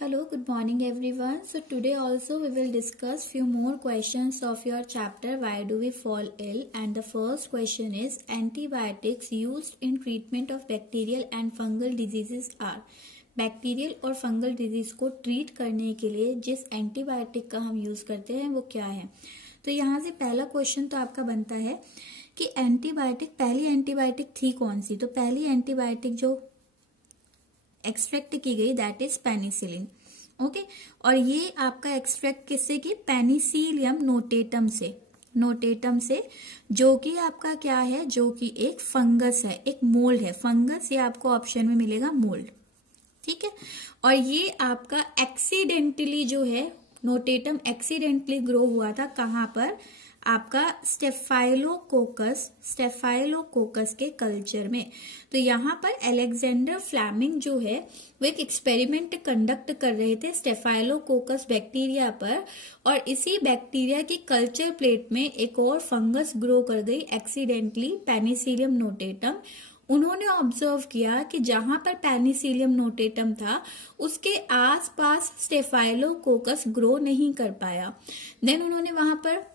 Hello, good morning everyone. So today also we will discuss few more questions of your chapter Why Do We Fall Ill, and the first question is antibiotics used in treatment of bacterial and fungal diseases are. Bacterial और fungal disease को treat करने के लिए जिस antibiotic का हम use करते हैं वो क्या है। तो यहाँ से पहला क्वेश्चन तो आपका बनता है कि एंटीबायोटिक, पहली एंटीबायोटिक थी कौन सी। तो पहली एंटीबायोटिक जो एक्सट्रैक्ट की गई दैट इज पेनिसिलिन। ओके, और ये आपका एक्सट्रैक्ट किससे की, पेनिसिलियम नोटेटम से जो कि आपका क्या है, जो कि एक फंगस है, एक मोल्ड है। फंगस ये आपको ऑप्शन में मिलेगा मोल्ड, ठीक है। और ये आपका एक्सीडेंटली जो है नोटेटम एक्सीडेंटली ग्रो हुआ था कहाँ पर, आपका स्टेफाइलोकोकस के कल्चर में। तो यहाँ पर अलेक्जेंडर फ्लेमिंग जो है वो एक एक्सपेरिमेंट कंडक्ट कर रहे थे स्टेफाइलोकोकस बैक्टीरिया पर, और इसी बैक्टीरिया की कल्चर प्लेट में एक और फंगस ग्रो कर गई एक्सीडेंटली, पेनिसिलियम नोटेटम। उन्होंने ऑब्जर्व किया कि जहां पर पेनिसिलियम नोटेटम था उसके आसपास स्टेफाइलोकोकस ग्रो नहीं कर पाया। देन उन्होंने वहां पर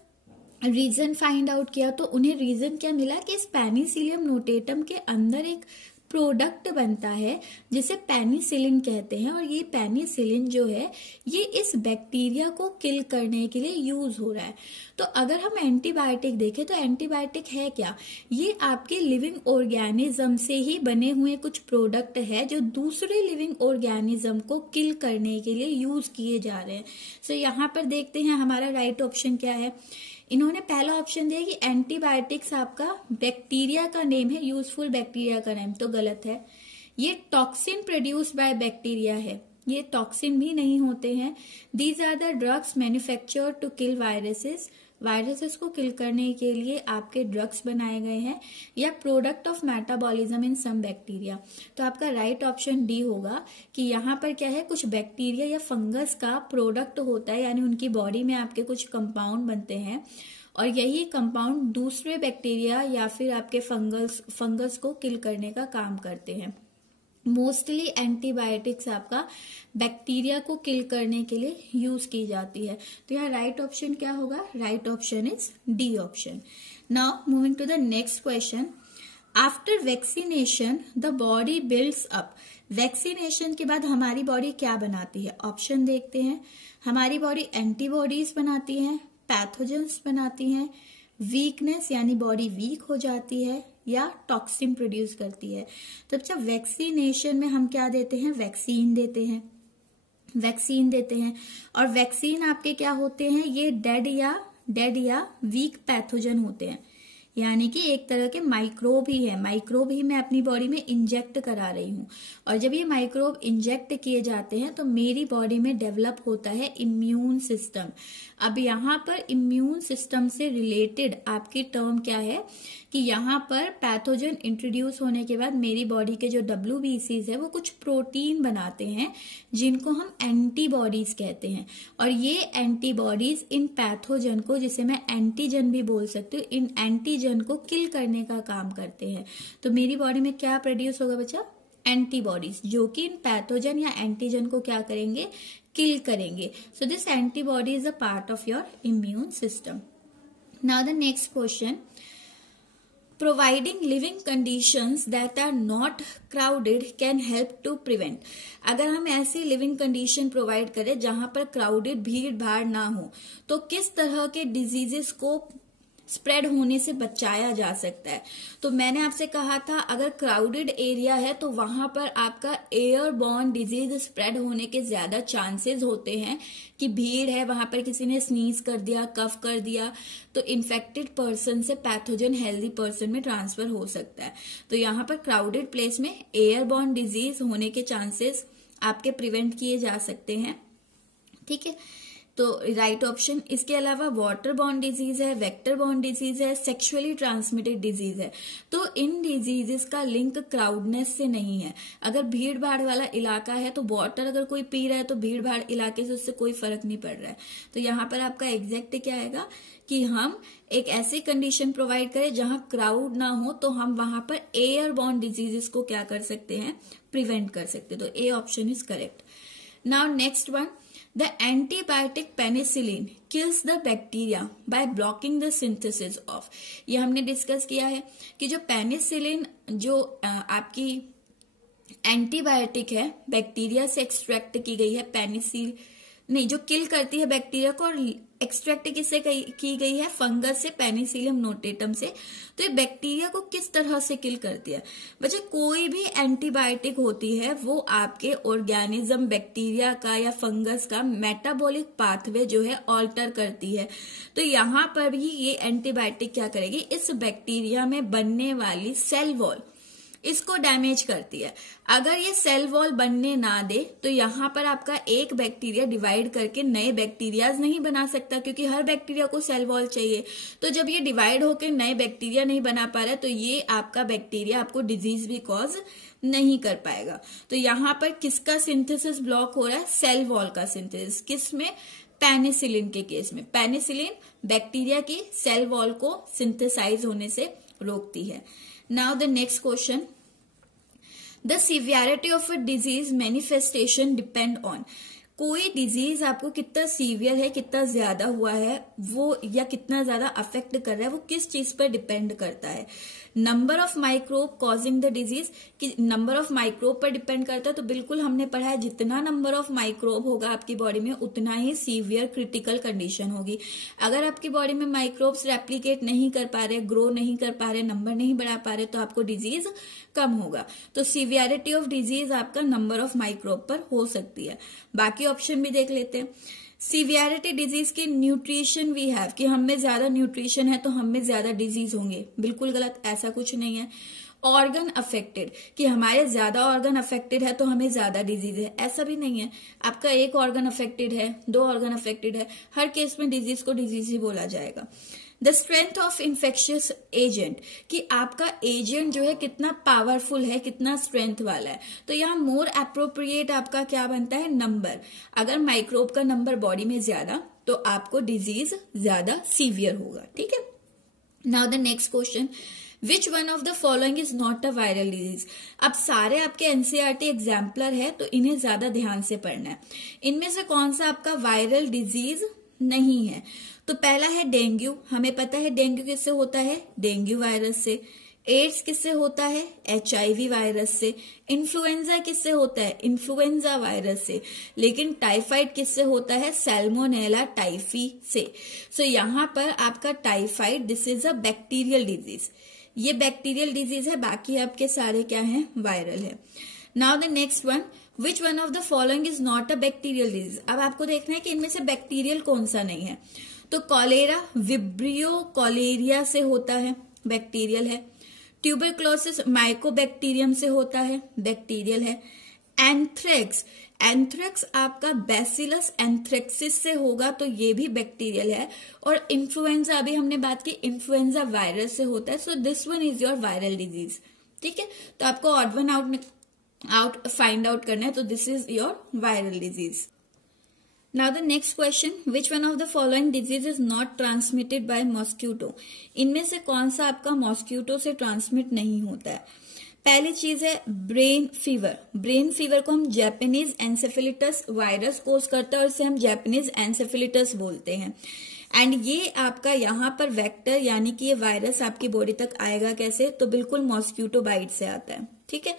रीजन फाइंड आउट किया, तो उन्हें रीजन क्या मिला कि इस पेनिसिलियम नोटेटम के अंदर एक प्रोडक्ट बनता है जिसे पेनिसिलिन कहते हैं, और ये पेनिसिलिन जो है ये इस बैक्टीरिया को किल करने के लिए यूज हो रहा है। तो अगर हम एंटीबायोटिक देखें तो एंटीबायोटिक है क्या, ये आपके लिविंग ऑर्गेनिज्म से ही बने हुए कुछ प्रोडक्ट है जो दूसरे लिविंग ऑर्गेनिज्म को किल करने के लिए यूज किए जा रहे हैं। सो यहाँ पर देखते हैं हमारा राइट ऑप्शन क्या है। इन्होंने पहला ऑप्शन दिया कि एंटीबायोटिक्स आपका बैक्टीरिया का नेम है, यूजफुल बैक्टीरिया का नेम, तो गलत है। ये टॉक्सिन प्रोड्यूस्ड बाय बैक्टीरिया है, ये टॉक्सिन भी नहीं होते हैं। These are the drugs manufactured to kill viruses को किल करने के लिए आपके ड्रग्स बनाए गए हैं, या product of metabolism in some bacteria. तो आपका राइट ऑप्शन डी होगा कि यहाँ पर क्या है, कुछ बैक्टीरिया या फंगस का प्रोडक्ट होता है, यानी उनकी बॉडी में आपके कुछ कंपाउंड बनते हैं, और यही कंपाउंड दूसरे बैक्टीरिया या फिर आपके फंगस को किल करने का काम करते हैं। मोस्टली एंटीबायोटिक्स आपका बैक्टीरिया को किल करने के लिए यूज की जाती है। तो यहाँ राइट ऑप्शन क्या होगा, right option is D option. Now moving to the next question, after vaccination the body builds up. Vaccination के बाद हमारी बॉडी क्या बनाती है, ऑप्शन देखते हैं। हमारी बॉडी एंटीबॉडीज बनाती है, पैथोजेंस बनाती है, वीकनेस यानी बॉडी वीक हो जाती है, या टॉक्सिन प्रोड्यूस करती है। तो जब वैक्सीनेशन में हम क्या देते हैं, वैक्सीन देते हैं, और वैक्सीन आपके क्या होते हैं, ये डेड या वीक पैथोजन होते हैं, यानी कि एक तरह के माइक्रोब ही है। माइक्रोब ही मैं अपनी बॉडी में इंजेक्ट करा रही हूँ, और जब ये माइक्रोब इंजेक्ट किए जाते हैं तो मेरी बॉडी में डेवलप होता है इम्यून सिस्टम। अब यहाँ पर इम्यून सिस्टम से रिलेटेड आपकी टर्म क्या है कि यहाँ पर पैथोजन इंट्रोड्यूस होने के बाद मेरी बॉडी के जो WBCs है वो कुछ प्रोटीन बनाते हैं जिनको हम एंटीबॉडीज कहते हैं, और ये एंटीबॉडीज इन पैथोजन को, जिसे मैं एंटीजन भी बोल सकती हूँ, इन एंटीजन को किल करने का काम करते हैं। तो मेरी बॉडी में क्या प्रोड्यूस होगा बच्चा, एंटीबॉडीज, जो कि इन पैथोजन या एंटीजन को क्या करेंगे, किल करेंगे। So this antibody is a part of your immune system. Now the next question, providing living conditions that are not crowded can help to prevent. अगर हम ऐसी लिविंग कंडीशन प्रोवाइड करें जहां पर क्राउडेड, भीड़ भाड़ ना हो, तो किस तरह के डिजीजेस को स्प्रेड होने से बचाया जा सकता है। तो मैंने आपसे कहा था अगर क्राउडेड एरिया है तो वहां पर आपका एयरबॉर्न डिजीज स्प्रेड होने के ज्यादा चांसेस होते हैं, कि भीड़ है, वहां पर किसी ने स्नीज कर दिया, कफ कर दिया, तो इन्फेक्टेड पर्सन से पैथोजन हेल्दी पर्सन में ट्रांसफर हो सकता है। तो यहाँ पर क्राउडेड प्लेस में एयरबॉर्न डिजीज होने के चांसेस आपके प्रिवेंट किए जा सकते हैं, ठीक है। तो राइट ऑप्शन। इसके अलावा वाटर बॉर्न डिजीज है, वेक्टर बॉर्न डिजीज है, सेक्सुअली ट्रांसमिटेड डिजीज है। तो इन डिजीजेस का लिंक क्राउडनेस से नहीं है। अगर भीड़ भाड़ वाला इलाका है तो वाटर अगर कोई पी रहा है तो भीड़ भाड़ इलाके से उससे कोई फर्क नहीं पड़ रहा है। तो यहाँ पर आपका एग्जैक्ट क्या आएगा कि हम एक ऐसी कंडीशन प्रोवाइड करें जहां क्राउड ना हो, तो हम वहां पर एयरबॉर्न डिजीजेस को क्या कर सकते हैं, प्रिवेंट कर सकते हैं। तो A option is correct. Now next one, the antibiotic penicillin kills the bacteria by blocking the synthesis of. ये हमने डिस्कस किया है कि जो पेनिसिलिन जो आपकी एंटीबायोटिक है, बैक्टीरिया से एक्सट्रैक्ट की गई है, पेनिसिल नहीं, जो किल करती है बैक्टीरिया को, और एक्सट्रैक्ट किससे की गई है, फंगस से, पेनिसिलियम नोटेटम से। तो ये बैक्टीरिया को किस तरह से किल करती है? बच्चे कोई भी एंटीबायोटिक होती है वो आपके ऑर्गेनिज्म, बैक्टीरिया का या फंगस का मेटाबॉलिक पाथवे जो है ऑल्टर करती है। तो यहाँ पर भी ये एंटीबायोटिक क्या करेगी, इस बैक्टीरिया में बनने वाली सेल वॉल इसको डैमेज करती है। अगर ये सेल वॉल बनने ना दे तो यहाँ पर आपका एक बैक्टीरिया डिवाइड करके नए बैक्टीरियाज नहीं बना सकता, क्योंकि हर बैक्टीरिया को सेल वॉल चाहिए। तो जब ये डिवाइड होकर नए बैक्टीरिया नहीं बना पा रहा है तो ये आपका बैक्टीरिया आपको डिजीज भी कॉज नहीं कर पाएगा। तो यहाँ पर किसका सिंथेसिस ब्लॉक हो रहा है, सेल वॉल का सिंथेसिस। किसमें, पेनिसिलिन के केस में। पेनिसिलिन बैक्टीरिया की सेल वॉल को सिंथेसाइज होने से रोकती है। Now the next question, the severity of a disease manifestation depend on. कोई डिजीज आपको कितना सीवियर है, कितना ज्यादा हुआ है वो, या कितना ज्यादा अफेक्ट कर रहा है, वो किस चीज पर डिपेंड करता है? Number of microbe causing the disease, कि नंबर ऑफ माइक्रोब पर डिपेंड करता है। तो बिल्कुल हमने पढ़ा है जितना नंबर ऑफ माइक्रोब होगा आपकी बॉडी में उतना ही सीवियर क्रिटिकल कंडीशन होगी। अगर आपकी बॉडी में माइक्रोब्स रेप्लिकेट नहीं कर पा रहे, ग्रो नहीं कर पा रहे, नंबर नहीं बढ़ा पा रहे, तो आपको डिजीज कम होगा। तो सीवियरिटी ऑफ डिजीज आपका नंबर ऑफ माइक्रोब पर हो सकती है। बाकी ऑप्शन भी देख लेते हैं। सीवियरिटी डिजीज की न्यूट्रिशन वी हैव, कि हम में ज्यादा न्यूट्रिशन है तो हम में ज्यादा डिजीज होंगे, बिल्कुल गलत, ऐसा कुछ नहीं है। ऑर्गन अफेक्टेड, कि हमारे ज्यादा ऑर्गन अफेक्टेड है तो हमें ज्यादा डिजीज है, ऐसा भी नहीं है। आपका एक ऑर्गन अफेक्टेड है, 2 ऑर्गन अफेक्टेड है, हर केस में डिजीज को डिजीज ही बोला जाएगा। The strength of infectious agent, कि आपका एजेंट जो है कितना पावरफुल है, कितना स्ट्रेंथ वाला है। तो यहाँ मोर अप्रोप्रिएट आपका क्या बनता है, नंबर। अगर माइक्रोब का नंबर बॉडी में ज्यादा तो आपको डिजीज ज्यादा सीवियर होगा। ठीक है। Now the next question, which one of the following is not a viral disease. अब सारे आपके एनसीईआरटी एग्जाम्पलर है तो इन्हें ज्यादा ध्यान से पढ़ना है। इनमें से कौन सा आपका वायरल डिजीज नहीं है? तो पहला है डेंगू। हमें पता है डेंगू किससे होता है, डेंगू वायरस से। एड्स किससे होता है, HIV वायरस से। इन्फ्लुएंजा किससे होता है, इन्फ्लुएंजा वायरस से। लेकिन टाइफाइड किससे होता है, सैल्मोनेला टाइफी से। सो यहाँ पर आपका typhoid, this is a bacterial disease, ये बैक्टीरियल डिजीज है, बाकी आपके सारे क्या हैं, वायरल है। Now the next one, which one of the following is not a bacterial disease. अब आपको देखना है कि इनमें से बैक्टीरियल कौन सा नहीं है। तो कॉलेरा विब्रियो कॉलेरिया से होता है, बैक्टीरियल है। ट्यूबरक्लोसिस माइकोबैक्टीरियम से होता है, बैक्टीरियल है। एंथ्रेक्स, एंथ्रेक्स आपका बैसिलस एंथ्रेक्सिस से होगा तो ये भी बैक्टीरियल है। और इन्फ्लुएंजा, अभी हमने बात की, इन्फ्लुएंजा वायरस से होता है। So this one is your viral disease. ठीक है, तो आपको odd one out find out करना है, तो this is your viral disease. Now the next question, which one of the following disease is not transmitted by mosquito? इनमें से कौन सा आपका मॉस्क्यूटो से ट्रांसमिट नहीं होता है? पहली चीज है ब्रेन फीवर। ब्रेन फीवर को हम जैपनीज एन्सेफेलिटस वायरस कोज करता है और इसे हम जैपनीज एन्सेफेलिटस बोलते हैं। एंड ये आपका यहाँ पर वेक्टर यानी कि ये वायरस आपकी बॉडी तक आएगा कैसे, तो बिल्कुल मॉस्क्यूटो बाइट से आता है। ठीक है।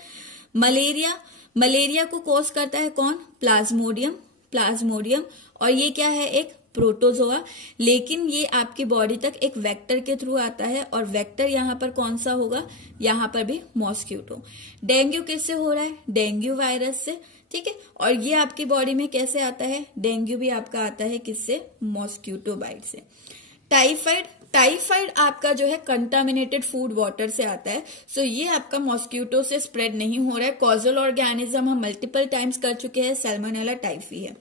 मलेरिया, मलेरिया को कोज करता है कौन, प्लाज्मोडियम, प्लाज्मोडियम। और ये क्या है, एक प्रोटोजोआ, लेकिन ये आपकी बॉडी तक एक वेक्टर के थ्रू आता है। और वेक्टर यहाँ पर कौन सा होगा, यहाँ पर भी मॉस्क्यूटो। डेंगू किससे हो रहा है, डेंगू वायरस से। ठीक है। और ये आपकी बॉडी में कैसे आता है, डेंगू भी आपका आता है किससे, मॉस्क्यूटो बाइट से। टाइफाइड, टाइफाइड आपका जो है कंटामिनेटेड फूड वाटर से आता है। सो ये आपका मॉस्क्यूटो से स्प्रेड नहीं हो रहा है। कॉजल ऑर्गेनिज्म हम मल्टीपल टाइम्स कर चुके हैं, सैल्मोनेला टाइफी है।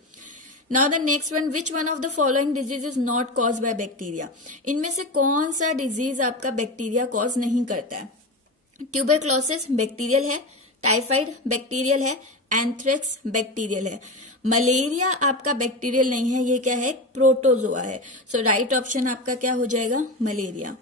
Now the next one, which one of the following disease is not cause by bacteria. इनमें से कौन सा डिजीज आपका बैक्टीरिया कॉज नहीं करता है? ट्यूबरक्लोसिस बैक्टीरियल है, टाइफाइड बैक्टीरियल है, एंथ्रेक्स बैक्टीरियल है। मलेरिया आपका बैक्टीरियल नहीं है, ये क्या है, प्रोटोजोआ है। सो राइट ऑप्शन आपका क्या हो जाएगा, malaria.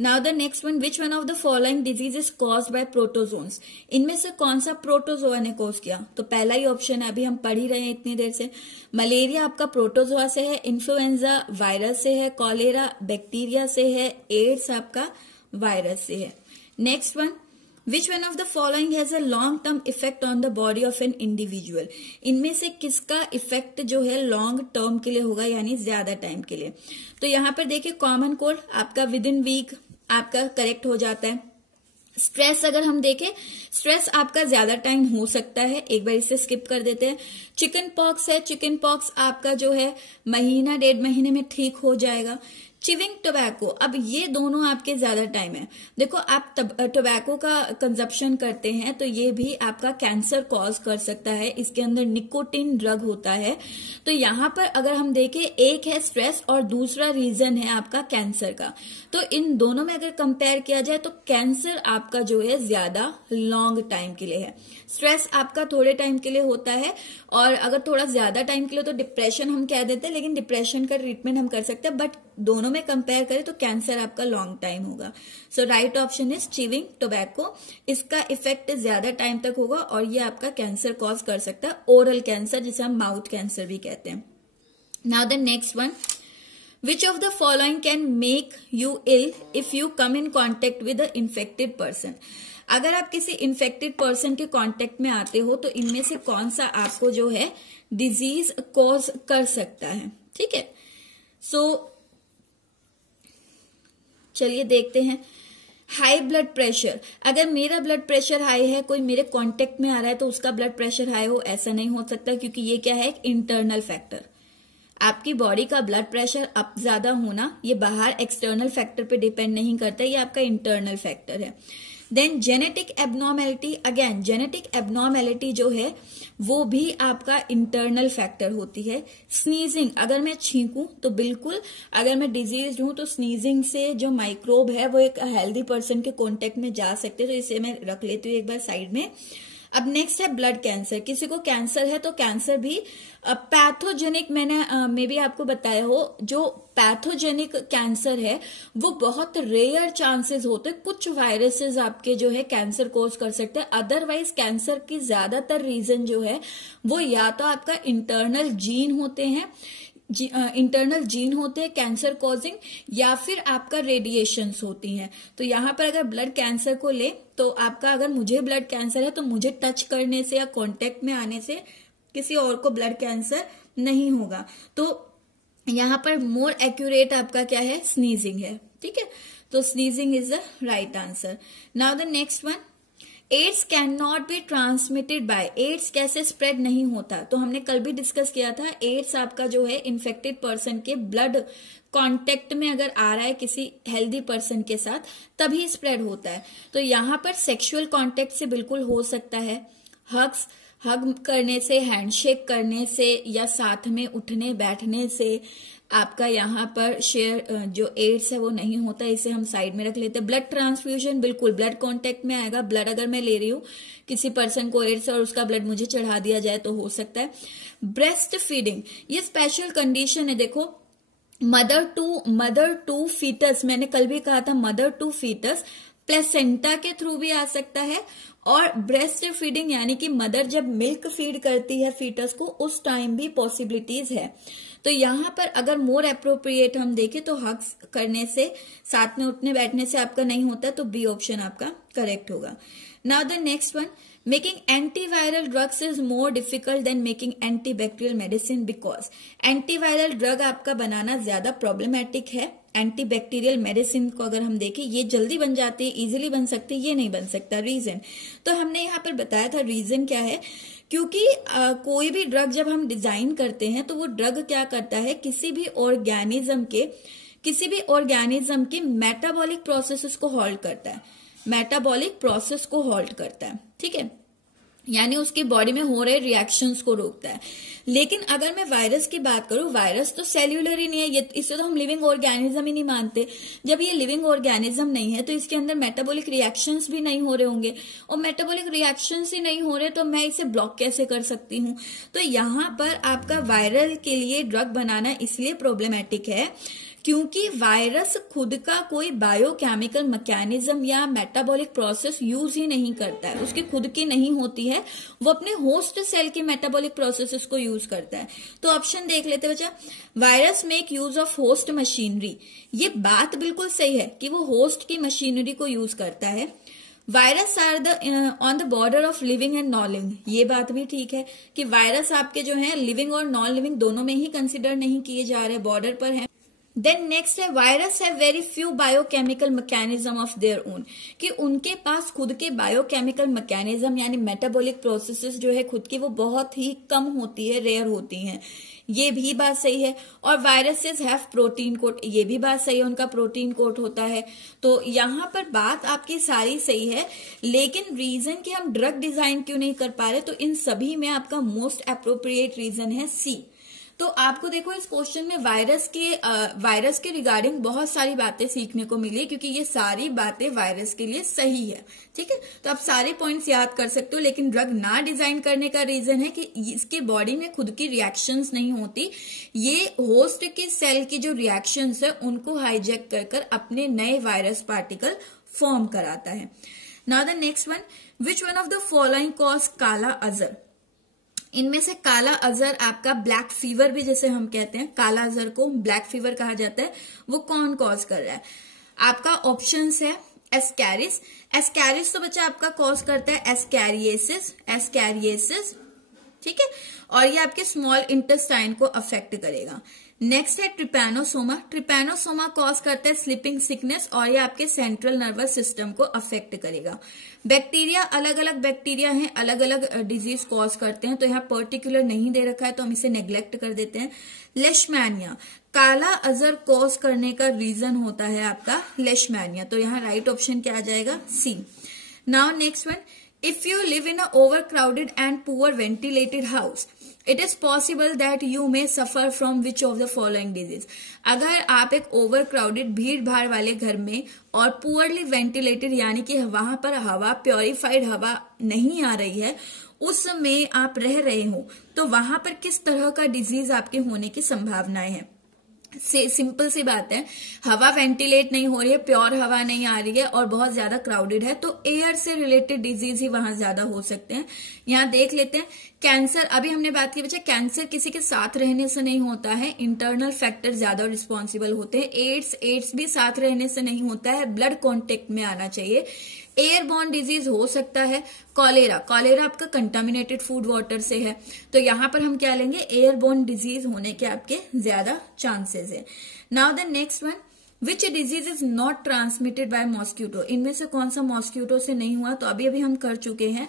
Now the next one, which one of the following disease is caused by protozoans, इनमें से कौन सा प्रोटोजोआ ने कॉज किया? तो पहला ही ऑप्शन है, अभी हम पढ़ ही रहे हैं इतनी देर से, मलेरिया आपका प्रोटोजोआ से है, इन्फ्लुएंजा वायरस से है, कॉलेरा बैक्टीरिया से है, एड्स आपका वायरस से है। Next one, which one of the following has a long term effect on the body of an individual, इनमें से किसका इफेक्ट जो है लॉन्ग टर्म के लिए होगा, यानी ज्यादा टाइम के लिए? तो यहां पर देखिए कॉमन कोल्ड आपका विद इन वीक आपका करेक्ट हो जाता है। स्ट्रेस अगर हम देखें, स्ट्रेस आपका ज्यादा टाइम हो सकता है, एक बार इसे स्किप कर देते हैं। चिकन पॉक्स है, चिकन पॉक्स आपका जो है महीना 1.5 महीने में ठीक हो जाएगा। चिविंग टोबैको, अब ये दोनों आपके ज्यादा टाइम है। देखो आप टोबैको का कंजप्शन करते हैं तो ये भी आपका कैंसर कॉज कर सकता है, इसके अंदर निकोटिन ड्रग होता है। तो यहां पर अगर हम देखें, एक है स्ट्रेस और दूसरा रीजन है आपका कैंसर का, तो इन दोनों में अगर कंपेयर किया जाए तो कैंसर आपका जो है ज्यादा लॉन्ग टाइम के लिए है, स्ट्रेस आपका थोड़े टाइम के लिए होता है, और अगर थोड़ा ज्यादा टाइम के लिए तो डिप्रेशन हम कह देते हैं, लेकिन डिप्रेशन का ट्रीटमेंट हम कर सकते हैं, बट दोनों में कंपेयर करें तो कैंसर आपका लॉन्ग टाइम होगा। So right option is chewing tobacco, इसका इफेक्ट ज्यादा टाइम तक होगा और ये आपका कैंसर कॉज कर सकता है, ओरल कैंसर जिसे हम माउथ कैंसर भी कहते हैं। Now the next one, which of the following can make you ill if you come in contact with a infected person, अगर आप किसी इन्फेक्टेड पर्सन के कांटेक्ट में आते हो तो इनमें से कौन सा आपको जो है डिजीज कॉज कर सकता है, ठीक है। सो चलिए देखते हैं। हाई ब्लड प्रेशर, अगर मेरा ब्लड प्रेशर हाई है, कोई मेरे कांटेक्ट में आ रहा है तो उसका ब्लड प्रेशर हाई हो, ऐसा नहीं हो सकता, क्योंकि ये क्या है, एक इंटरनल फैक्टर। आपकी बॉडी का ब्लड प्रेशर अप ज्यादा होना ये बाहर एक्सटर्नल फैक्टर पे डिपेंड नहीं करता, ये आपका इंटरनल फैक्टर है। Then genetic abnormality, again genetic abnormality जो है वो भी आपका इंटरनल फैक्टर होती है। स्नीजिंग, अगर मैं छींकूं तो बिल्कुल, अगर मैं डिजीज हूं तो स्नीजिंग से जो माइक्रोब है वो एक हेल्दी पर्सन के कांटेक्ट में जा सकते हैं, तो इसे मैं रख लेती हूँ एक बार साइड में। अब नेक्स्ट है ब्लड कैंसर, किसी को कैंसर है तो कैंसर भी पैथोजेनिक, मैंने मे भी आपको बताया हो, जो पैथोजेनिक कैंसर है वो बहुत रेयर चांसेस होते हैं, कुछ वायरसेस आपके जो है कैंसर कोज कर सकते हैं, अदरवाइज कैंसर की ज्यादातर रीजन जो है वो या तो आपका इंटरनल जीन होते हैं, इंटरनल जीन होते हैं कैंसर कॉजिंग, या फिर आपका रेडिएशंस होती हैं। तो यहाँ पर अगर ब्लड कैंसर को ले तो आपका, अगर मुझे ब्लड कैंसर है तो मुझे टच करने से या कांटेक्ट में आने से किसी और को ब्लड कैंसर नहीं होगा। तो यहाँ पर मोर एक्यूरेट आपका क्या है, स्नीजिंग है, ठीक है। तो sneezing is the right answer. Now the next one, AIDS can not be transmitted by, AIDS कैसे स्प्रेड नहीं होता, तो हमने कल भी डिस्कस किया था, एड्स आपका जो है इन्फेक्टेड पर्सन के ब्लड कांटेक्ट में अगर आ रहा है किसी हेल्दी पर्सन के साथ तभी स्प्रेड होता है। तो यहाँ पर सेक्सुअल कांटेक्ट से बिल्कुल हो सकता है, हग करने से, हैंडशेक करने से, या साथ में उठने बैठने से आपका यहाँ पर शेयर जो एड्स है वो नहीं होता, इसे हम साइड में रख लेते हैं। ब्लड ट्रांसफ्यूजन बिल्कुल ब्लड कांटेक्ट में आएगा, ब्लड अगर मैं ले रही हूँ किसी पर्सन को एड्स और उसका ब्लड मुझे चढ़ा दिया जाए तो हो सकता है। ब्रेस्ट फीडिंग ये स्पेशल कंडीशन है, देखो मदर टू फीटस, मैंने कल भी कहा था मदर टू फीटस प्लेसेंटा के थ्रू भी आ सकता है, और ब्रेस्ट फीडिंग यानी कि मदर जब मिल्क फीड करती है फीटस को उस टाइम भी पॉसिबिलिटीज है। तो यहाँ पर अगर मोर अप्रोप्रिएट हम देखें तो हग्स करने से, साथ में उठने बैठने से आपका नहीं होता, तो बी ऑप्शन आपका करेक्ट होगा। Now the next one, making antiviral drugs is more difficult than making antibacterial medicine because, antiviral drug आपका बनाना ज्यादा प्रॉब्लमेटिक है, एंटीबैक्टीरियल मेडिसिन को अगर हम देखें ये जल्दी बन जाती है, इजीली बन सकती है, ये नहीं बन सकता। रीजन तो हमने यहाँ पर बताया था, रीजन क्या है, क्योंकि कोई भी ड्रग जब हम डिजाइन करते हैं तो वो ड्रग क्या करता है, किसी भी ऑर्गेनिज्म के मेटाबॉलिक प्रोसेसेस को हॉल्ट करता है, मेटाबॉलिक प्रोसेस को हॉल्ट करता है, ठीक है, यानी उसकी बॉडी में हो रहे रिएक्शंस को रोकता है। लेकिन अगर मैं वायरस की बात करूं, वायरस तो सेल्यूलर ही नहीं है, ये इसे तो हम लिविंग ऑर्गेनिज्म ही नहीं मानते। जब ये लिविंग ऑर्गेनिज्म नहीं है तो इसके अंदर मेटाबॉलिक रिएक्शंस भी नहीं हो रहे होंगे, और मेटाबॉलिक रिएक्शंस ही नहीं हो रहे तो मैं इसे ब्लॉक कैसे कर सकती हूँ। तो यहाँ पर आपका वायरल के लिए ड्रग बनाना इसलिए प्रॉब्लमेटिक है क्योंकि वायरस खुद का कोई बायोकेमिकल मैकेनिज्म या मेटाबॉलिक प्रोसेस यूज ही नहीं करता है, उसकी खुद की नहीं होती है, वो अपने होस्ट सेल की मेटाबॉलिक प्रोसेसेस को यूज करता है। तो ऑप्शन देख लेते बच्चा, virus make use of host machinery. ये बात बिल्कुल सही है कि वो होस्ट की मशीनरी को यूज करता है। Virus are on the border of living and non living, ये बात भी ठीक है कि वायरस आपके जो है लिविंग और नॉन लिविंग दोनों में ही कंसिडर नहीं किए जा रहे, बॉर्डर पर है। देन नेक्स्ट है वायरस है very few biochemical mechanism of their own, कि उनके पास खुद के बायोकेमिकल मैकेनिज्म यानी मेटाबॉलिक प्रोसेसेस जो है खुद की वो बहुत ही कम होती है, रेयर होती हैं, ये भी बात सही है। और वायरसेस हैव प्रोटीन कोट, ये भी बात सही है, उनका प्रोटीन कोट होता है। तो यहाँ पर बात आपकी सारी सही है, लेकिन रीजन कि हम ड्रग डिजाइन क्यों नहीं कर पा रहे, तो इन सभी में आपका मोस्ट अप्रोप्रिएट रीजन है सी। तो आपको देखो इस क्वेश्चन में वायरस के रिगार्डिंग बहुत सारी बातें सीखने को मिली, क्योंकि ये सारी बातें वायरस के लिए सही है, ठीक है। तो आप सारे पॉइंट्स याद कर सकते हो, लेकिन ड्रग ना डिजाइन करने का रीजन है कि इसके बॉडी में खुद की रिएक्शंस नहीं होती, ये होस्ट की सेल की जो रिएक्शंस है उनको हाईजैक कर अपने नए वायरस पार्टिकल फॉर्म कराता है। Now the next one, which one of the following cause काला अजर। इनमें से काला अजर आपका ब्लैक फीवर भी जैसे हम कहते हैं, काला अजर को ब्लैक फीवर कहा जाता है, वो कौन कॉज कर रहा है। आपका ऑप्शंस है एस्कैरिस, एस्कैरिस तो बच्चा आपका कॉज करता है एस्कैरिएसिस, एस्कैरिएसिस, ठीक है, और ये आपके स्मॉल इंटेस्टाइन को अफेक्ट करेगा। नेक्स्ट है ट्रिपैनोसोमा, ट्रिपैनोसोमा कॉज करता है स्लीपिंग सिकनेस और ये आपके सेंट्रल नर्वस सिस्टम को अफेक्ट करेगा। बैक्टीरिया, अलग अलग बैक्टीरिया हैं, अलग अलग डिजीज कॉज करते हैं, तो यहाँ पर्टिकुलर नहीं दे रखा है तो हम इसे नेग्लेक्ट कर देते हैं। लेशमैनिया, काला अजर कॉज करने का रीजन होता है आपका लेशमैनिया, तो यहाँ राइट ऑप्शन क्या आ जाएगा, C. Now next one, if you live in a overcrowded and poor ventilated house, it is possible that you may suffer from which of the following disease। अगर आप एक ओवरक्राउडेड भीड़ भाड़ वाले घर में और पुअरली वेंटिलेटेड यानी कि वहां पर हवा, प्योरीफाइड हवा नहीं आ रही है, उसमें आप रह रहे हो, तो वहां पर किस तरह का डिजीज आपके होने की संभावनाएं हैं। सिंपल सी बात है, हवा वेंटिलेट नहीं हो रही है, प्योर हवा नहीं आ रही है और बहुत ज्यादा क्राउडेड है, तो एयर से रिलेटेड डिजीज ही वहां ज्यादा हो सकते हैं। यहाँ देख लेते हैं कैंसर, अभी हमने बात की बच्चा, कैंसर किसी के साथ रहने से नहीं होता है, इंटरनल फैक्टर ज्यादा रिस्पॉन्सिबल होते हैं। एड्स भी साथ रहने से नहीं होता है, ब्लड कॉन्टेक्ट में आना चाहिए। एयरबॉर्न डिजीज हो सकता है। कॉलेरा, कॉलेरा आपका कंटामिनेटेड फूड वाटर से है, तो यहां पर हम क्या लेंगे, एयरबॉर्न डिजीज होने के आपके ज्यादा चांसेस है। Now the next one, which disease is not transmitted by mosquito, इनमें से कौन सा मॉस्क्यूटो से नहीं हुआ, तो अभी हम कर चुके हैं।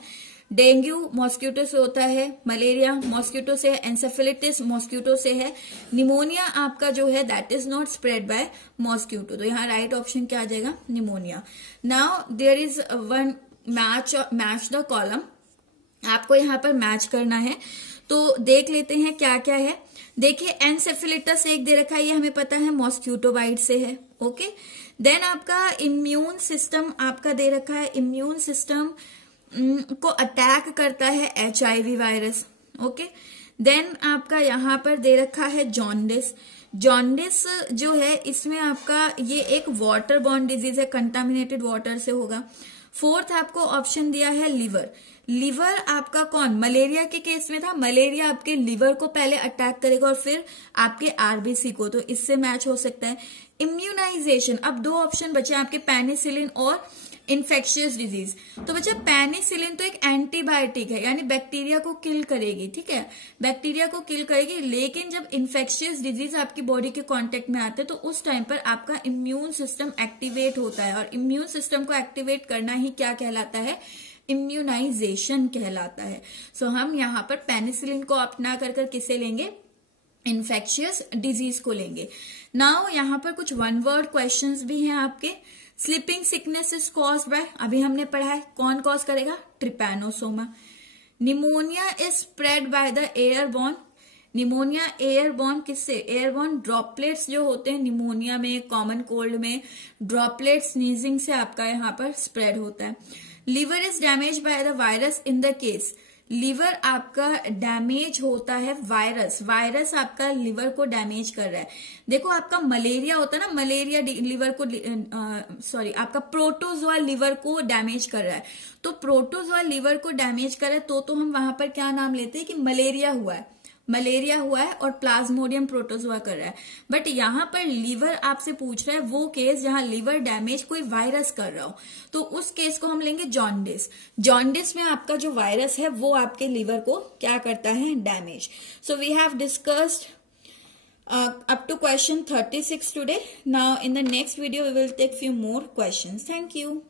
डेंगू मॉस्क्यूटो से होता है, मलेरिया मॉस्क्यूटो से है, एंसेफेलिटिस मॉस्क्यूटो से है, निमोनिया आपका जो है that is not spread by mosquito, तो यहाँ राइट ऑप्शन क्या आ जाएगा, pneumonia. Now there is one match the column, आपको यहाँ पर मैच करना है, तो देख लेते हैं क्या क्या है। देखिए एंसेफेलिटिस एक दे रखा है, ये हमें पता है मॉस्क्यूटो बाइट से है, ओके। देन आपका इम्यून सिस्टम आपका दे रखा है, इम्यून सिस्टम को अटैक करता है HIV वायरस, ओके। देन आपका यहाँ पर दे रखा है जॉन्डिस, जॉन्डिस जो है इसमें आपका ये एक वाटर बॉर्न डिजीज है, कंटामिनेटेड वाटर से होगा। फोर्थ आपको ऑप्शन दिया है लिवर, लिवर आपका कौन, मलेरिया के केस में था, मलेरिया आपके लिवर को पहले अटैक करेगा और फिर आपके RBC को, तो इससे मैच हो सकता है। इम्यूनाइजेशन, अब दो ऑप्शन बचे आपके, पेनिसिलिन और इन्फेक्शियस डिजीज, तो बच्चा पेनिसिलिन तो एक एंटीबायोटिक है यानी बैक्टीरिया को किल करेगी, ठीक है, बैक्टीरिया को किल करेगी, लेकिन जब इन्फेक्शियस डिजीज आपकी बॉडी के कांटेक्ट में आते हैं तो उस टाइम पर आपका इम्यून सिस्टम एक्टिवेट होता है, और इम्यून सिस्टम को एक्टिवेट करना ही क्या कहलाता है, इम्यूनाइजेशन कहलाता है। सो हम यहाँ पर पेनिसिलिन को अपना कर किसे लेंगे, इन्फेक्शियस डिजीज को लेंगे। नाउ यहाँ पर कुछ वन वर्ड क्वेश्चंस भी हैं आपके। Sleeping sickness is caused by, अभी हमने पढ़ा है कौन कॉज करेगा, Trypanosoma. Pneumonia is spread by the airborne, pneumonia airborne किससे, एयरबॉर्न ड्रॉपलेट्स जो होते हैं निमोनिया में, कॉमन कोल्ड में ड्रॉपलेट्स स्नीजिंग से आपका यहाँ पर स्प्रेड होता है। Liver is damage by the virus in the case, liver आपका डैमेज होता है, वायरस आपका लिवर को डैमेज कर रहा है। देखो आपका मलेरिया होता है ना, मलेरिया लिवर को आपका प्रोटोजोआ लिवर को डैमेज कर रहा है। तो प्रोटोजोआ लिवर को डैमेज कर रहा है तो हम वहां पर क्या नाम लेते हैं कि मलेरिया हुआ है और प्लाज्मोडियम प्रोटोजोआ कर रहा है। बट यहाँ पर लिवर आपसे पूछ रहा है वो केस जहां लिवर डैमेज कोई वायरस कर रहा हो, तो उस केस को हम लेंगे जॉन्डिस में आपका जो वायरस है वो आपके लिवर को क्या करता है, damage. So we have discussed up to question 36 today. Now in the next video we will take few more questions. Thank you.